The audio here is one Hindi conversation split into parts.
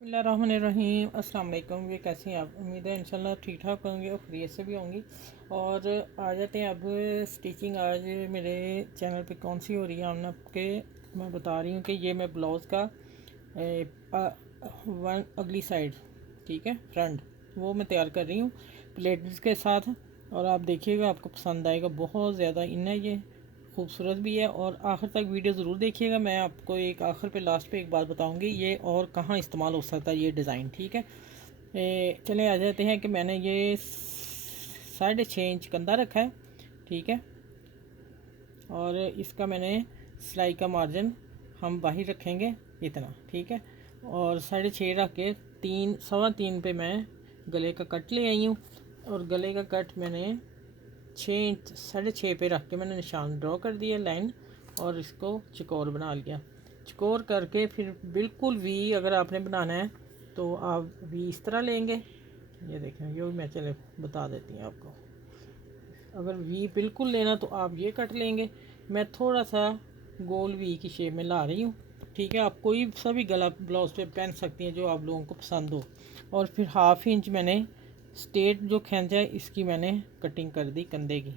बिस्मिल्लाहिर्रहमानिर्रहीम। अस्सलाम वालेकुम। ये कैसी हैं आप? उम्मीद है इंशाल्लाह ठीक ठाक होंगे और खैरियत से भी होंगी। और आ जाते हैं अब स्टिचिंग। आज मेरे चैनल पे कौन सी हो रही है हमने आपके मैं बता रही हूँ कि ये मैं ब्लाउज़ का वन अगली साइड, ठीक है, फ्रंट, वो मैं तैयार कर रही हूँ प्लेट्स के साथ। और आप देखिएगा, आपको पसंद आएगा। बहुत ज़्यादा इन है, ये खूबसूरत भी है। और आखिर तक वीडियो ज़रूर देखिएगा। मैं आपको एक आखिर पे लास्ट पे एक बात बताऊंगी ये और कहाँ इस्तेमाल हो सकता है ये डिज़ाइन, ठीक है। चले आ जाते हैं कि मैंने ये 6.5 इंच कंधा रखा है, ठीक है। और इसका मैंने सिलाई का मार्जिन हम बाहर रखेंगे इतना, ठीक है। और 6.5 रख के 3 सवा 3 पे मैं गले का कट ले आई हूँ। और गले का कट मैंने 6 इंच 6.5 पे रख के मैंने निशान ड्रॉ कर दिया लाइन। और इसको चकोर बना लिया। चकोर करके फिर बिल्कुल वी अगर आपने बनाना है तो आप वी इस तरह लेंगे। ये देखें, ये भी मैं चले बता देती हूँ आपको। अगर वी बिल्कुल लेना तो आप ये कट लेंगे। मैं थोड़ा सा गोल वी की शेप में ला रही हूँ, ठीक है। आप कोई सा भी गला ब्लाउज पे पहन सकती हैं जो आप लोगों को पसंद हो। और फिर 1/2 इंच मैंने स्ट्रेट जो खींचा है इसकी मैंने कटिंग कर दी कंधे की,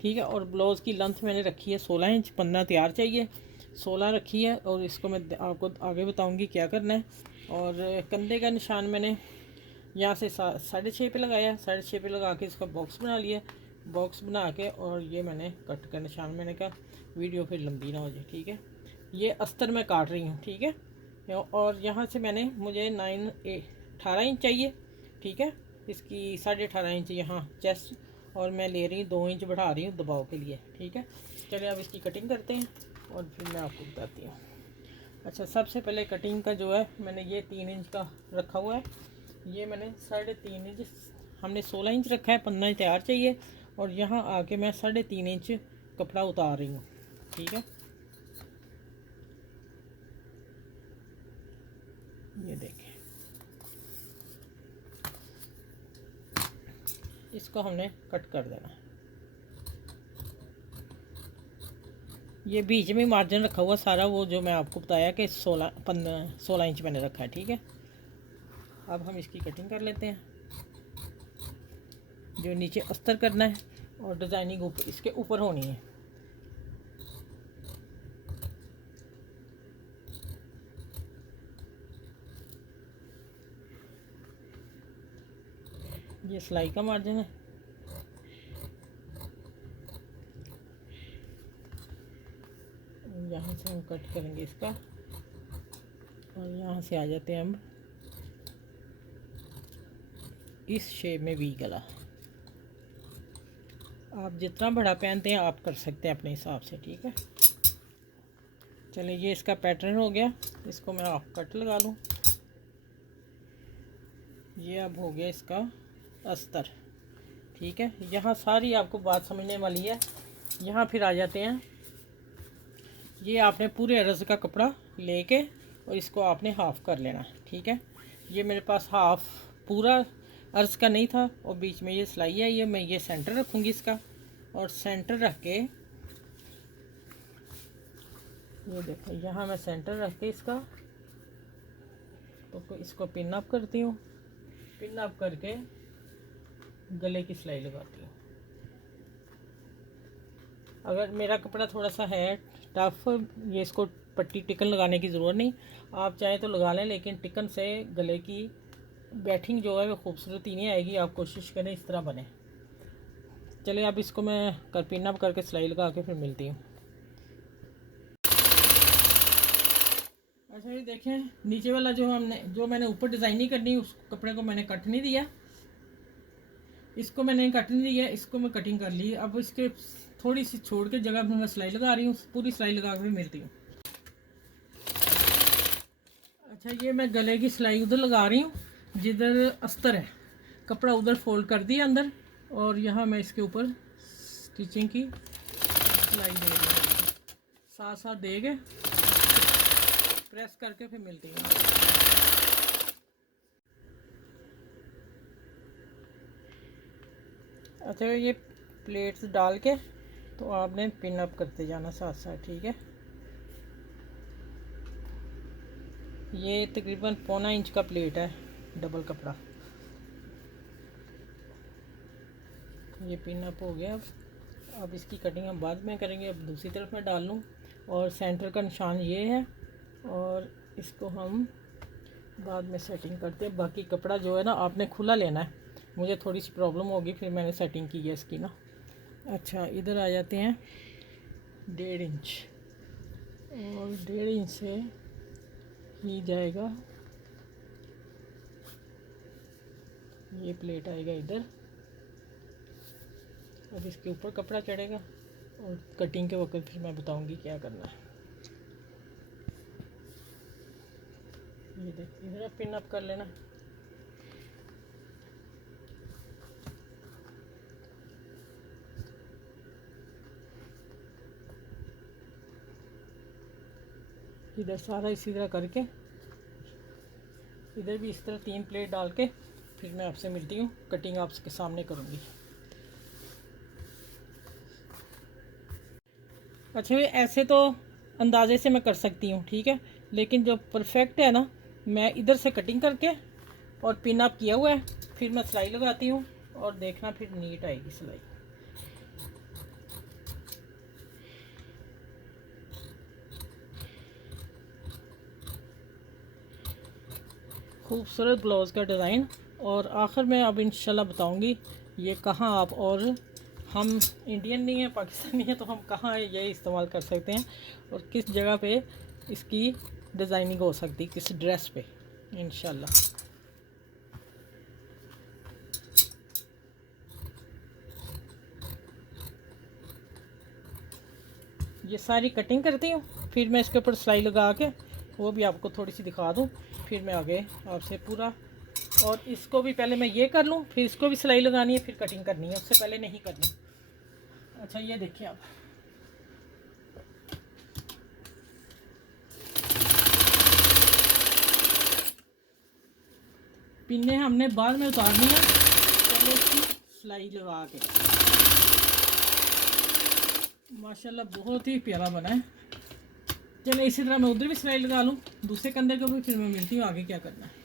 ठीक है। और ब्लाउज़ की लेंथ मैंने रखी है 16 इंच। पन्ना तैयार चाहिए, 16 रखी है। और इसको मैं आपको आगे बताऊंगी क्या करना है। और कंधे का निशान मैंने यहाँ से 6.5 पे लगाया, 6.5 पे लगा के इसका बॉक्स बना लिया। बॉक्स बना के और ये मैंने कट का निशान, मैंने कहा वीडियो फिर लंबी ना हो जाए, ठीक है। ये अस्तर मैं काट रही हूँ, ठीक है। और यहाँ से मैंने मुझे 18 इंच चाहिए, ठीक है। इसकी 18.5 इंच यहाँ चेस्ट। और मैं ले रही हूँ 2 इंच बढ़ा रही हूँ दबाव के लिए, ठीक है। चलिए अब इसकी कटिंग करते हैं और फिर मैं आपको बताती हूँ। अच्छा, सबसे पहले कटिंग का जो है मैंने ये 3 इंच का रखा हुआ है। ये मैंने 3.5 इंच, हमने 16 इंच रखा है, पन्ना तैयार चाहिए। और यहाँ आके मैं 3.5 इंच कपड़ा उतार रही हूँ, ठीक है। ये देखें, इसको हमने कट कर देना। ये बीच में मार्जिन रखा हुआ सारा, वो जो मैं आपको बताया कि 16 इंच मैंने रखा है, ठीक है। अब हम इसकी कटिंग कर लेते हैं। जो नीचे अस्तर करना है और डिज़ाइनिंग ऊपर इसके ऊपर होनी है। ये सिलाई का मार्जिन है। यहाँ से हम कट करेंगे इसका। और यहाँ से आ जाते हैं हम इस शेप में वी गला। आप जितना बड़ा पहनते हैं आप कर सकते हैं अपने हिसाब से, ठीक है। चलिए, ये इसका पैटर्न हो गया। इसको मैं हाफ कट लगा लूँ। ये अब हो गया इसका अस्तर, ठीक है। यहाँ सारी आपको बात समझने वाली है। यहाँ फिर आ जाते हैं, ये आपने पूरे अर्ज का कपड़ा लेके और इसको आपने हाफ़ कर लेना है, ठीक है। ये मेरे पास हाफ़ पूरा अर्ज का नहीं था और बीच में ये सिलाई है। ये मैं ये सेंटर रखूँगी इसका। और सेंटर रख के ये देखो, यहाँ मैं सेंटर रख के इसका तो इसको पिन अप करती हूँ। पिन अप करके गले की सिलाई लगाती हूँ। अगर मेरा कपड़ा थोड़ा सा है टफ, ये इसको पट्टी टिकन लगाने की ज़रूरत नहीं, आप चाहें तो लगा लें, लेकिन टिकन से गले की बैठिंग जो है वो खूबसूरती नहीं आएगी। आप कोशिश करें इस तरह बने। चलिए अब इसको मैं पिन अप करके सिलाई लगा के फिर मिलती हूँ। अच्छा, ये देखें, नीचे वाला जो मैंने ऊपर डिज़ाइन नहीं करनी उस कपड़े को मैंने कट नहीं दिया। इसको मैंने कट नहीं दिया, इसको मैं कटिंग कर ली। अब इसके थोड़ी सी छोड़ के जगह पर मैं सिलाई लगा रही हूँ। पूरी सिलाई लगा के मिलती हूँ। अच्छा, ये मैं गले की सिलाई उधर लगा रही हूँ जिधर अस्तर है। कपड़ा उधर फोल्ड कर दिया अंदर। और यहाँ मैं इसके ऊपर स्टिचिंग की सिलाई दे रही हूँ। साथ साथ दे के प्रेस करके फिर मिलती हूँ। अच्छा, ये प्लेट्स डाल के तो आपने पिन अप करते जाना साथ साथ, ठीक है। ये तकरीबन 1.25 इंच का प्लेट है, डबल कपड़ा। ये पिन अप हो गया। अब इसकी कटिंग हम बाद में करेंगे। अब दूसरी तरफ मैं डाल लूँ और सेंटर का निशान ये है, और इसको हम बाद में सेटिंग करते हैं। बाकी कपड़ा जो है ना आपने खुला लेना है, मुझे थोड़ी सी प्रॉब्लम होगी, फिर मैंने सेटिंग की है इसकी ना। अच्छा, इधर आ जाते हैं 1.5 इंच, और 1.5 इंच से ही जाएगा, ये प्लेट आएगा इधर। अब इसके ऊपर कपड़ा चढ़ेगा और कटिंग के वक्त फिर मैं बताऊंगी क्या करना है। ये देखिए, इधर पिन अप कर लेना। इधर सारा इसी तरह करके, इधर भी इस तरह 3 प्लेट डाल के फिर मैं आपसे मिलती हूँ, कटिंग आपके सामने करूँगी। अच्छा, ये ऐसे तो अंदाजे से मैं कर सकती हूँ, ठीक है, लेकिन जो परफेक्ट है ना, मैं इधर से कटिंग करके और पिन अप किया हुआ है, फिर मैं सिलाई लगाती हूँ और देखना फिर नीट आएगी सिलाई। खूबसूरत ब्लाउज़ का डिज़ाइन, और आखिर में अब इंशाल्लाह बताऊंगी ये कहाँ आप, और हम इंडियन नहीं है, पाकिस्तानी है, तो हम कहाँ ये इस्तेमाल कर सकते हैं और किस जगह पे इसकी डिज़ाइनिंग हो सकती है, किस ड्रेस पे इंशाल्लाह। ये सारी कटिंग करती हूँ, फिर मैं इसके ऊपर सिलाई लगा के वो भी आपको थोड़ी सी दिखा दूँ, फिर मैं आगे आपसे पूरा। और इसको भी पहले मैं ये कर लूँ, फिर इसको भी सिलाई लगानी है, फिर कटिंग करनी है, उससे पहले नहीं करनी। अच्छा, ये देखिए आप, पिन्ने हमने बाद में उतारनी है, पहले इसकी सिलाई लगा के। माशाल्लाह बहुत ही प्यारा बना है। चलो इसी तरह मैं उधर भी सिलाई लगा लूँ दूसरे कंधे को भी, फिर मैं मिलती हूँ आगे क्या करना है।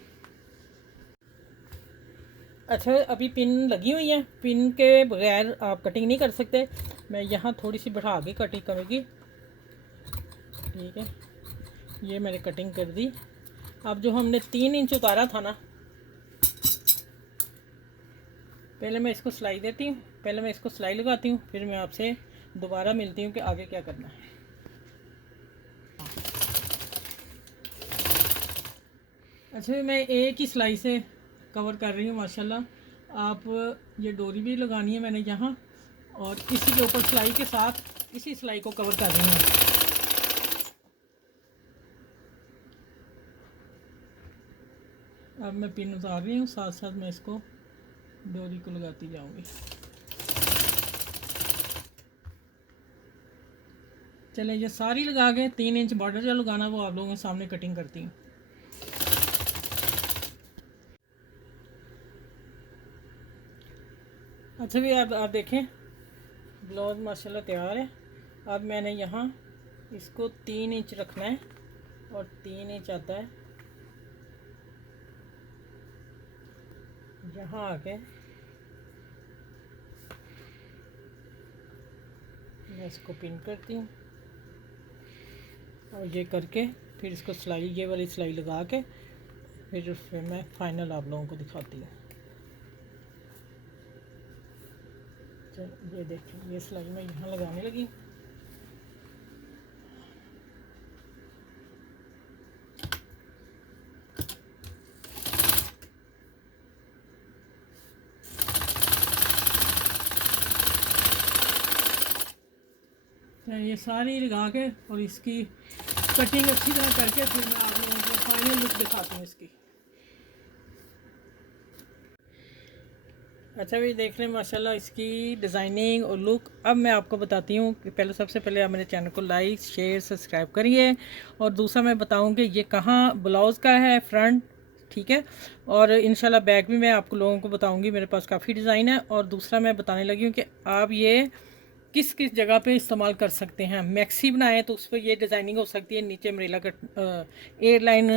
अच्छा, अभी पिन लगी हुई है, पिन के बगैर आप कटिंग नहीं कर सकते। मैं यहाँ थोड़ी सी बढ़ा के कटिंग करूँगी, ठीक है। ये मैंने कटिंग कर दी। अब जो हमने 3 इंच उतारा था ना, पहले मैं इसको सिलाई देती हूँ, पहले मैं इसको सिलाई लगाती हूँ, फिर मैं आपसे दोबारा मिलती हूँ कि आगे क्या करना है। अच्छा, मैं एक ही सिलाई से कवर कर रही हूँ माशाल्लाह। आप, ये डोरी भी लगानी है मैंने यहाँ, और इसी के ऊपर सिलाई के साथ इसी सिलाई को कवर कर रही हूँ। अब मैं पिन उतार रही हूँ, साथ साथ मैं इसको डोरी को लगाती जाऊँगी। चले, ये सारी लगा के 3 इंच बॉर्डर जो लगाना वो आप लोगों के सामने कटिंग करती हूँ। अच्छा भी, आप देखें ब्लाउज माशाल्लाह तैयार है। अब मैंने यहाँ इसको 3 इंच रखना है, और 3 इंच आता है यहाँ आके मैं इसको पिन करती हूँ, और ये करके फिर इसको सिलाई, ये वाली सिलाई लगा के फिर मैं फाइनल आप लोगों को दिखाती हूँ। ये देखिए, ये सिलाई मैं यहाँ लगाने लगी। ये सारी लगा के और इसकी कटिंग अच्छी तरह करके फिर मैं आप लोगों को फाइनल लुक दिखाती हूँ इसकी। अच्छा भी, देख रहे हैं माशाल्लाह इसकी डिज़ाइनिंग और लुक। अब मैं आपको बताती हूँ कि पहले, सबसे पहले आप मेरे चैनल को लाइक शेयर सब्सक्राइब करिए, और दूसरा मैं बताऊँ कि ये कहाँ ब्लाउज़ का है फ्रंट, ठीक है, और इंशाल्लाह बैक भी मैं आपको लोगों को बताऊँगी, मेरे पास काफ़ी डिज़ाइन है। और दूसरा मैं बताने लगी हूँ कि आप ये किस किस जगह पे इस्तेमाल कर सकते हैं। मैक्सी बनाएं तो उस पर ये डिज़ाइनिंग हो सकती है, नीचे अम्ब्रेला कट, एयरलाइन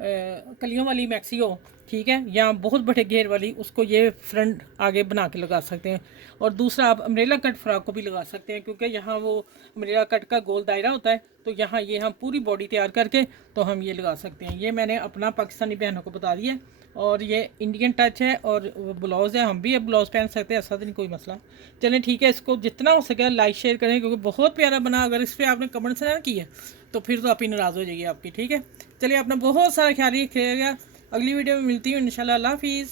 कलियों वाली मैक्सी हो, ठीक है, या बहुत बड़े घेर वाली, उसको ये फ्रंट आगे बना के लगा सकते हैं। और दूसरा आप अम्ब्रेला कट फ्रॉक को भी लगा सकते हैं, क्योंकि यहाँ वो अम्ब्रेला कट का गोल दायरा होता है, तो यहाँ ये हम पूरी बॉडी तैयार करके तो हम ये लगा सकते हैं। ये मैंने अपना पाकिस्तानी बहनों को बता दिया। और ये इंडियन टच है और ब्लाउज़ है, हम भी अब ब्लाउज़ पहन सकते हैं, ऐसा तो नहीं कोई मसला। चलें ठीक है, इसको जितना हो सके लाइक शेयर करें, क्योंकि बहुत प्यारा बना। अगर इस पर आपने कमेंट्स ना किए तो फिर तो आप ही नाराज़ हो जाइए आपकी, ठीक है। चलिए अपना बहुत सारा ख्याल रखिएगा। अगली वीडियो में मिलती हूँ इंशाल्लाह। अल्लाह हाफिज़।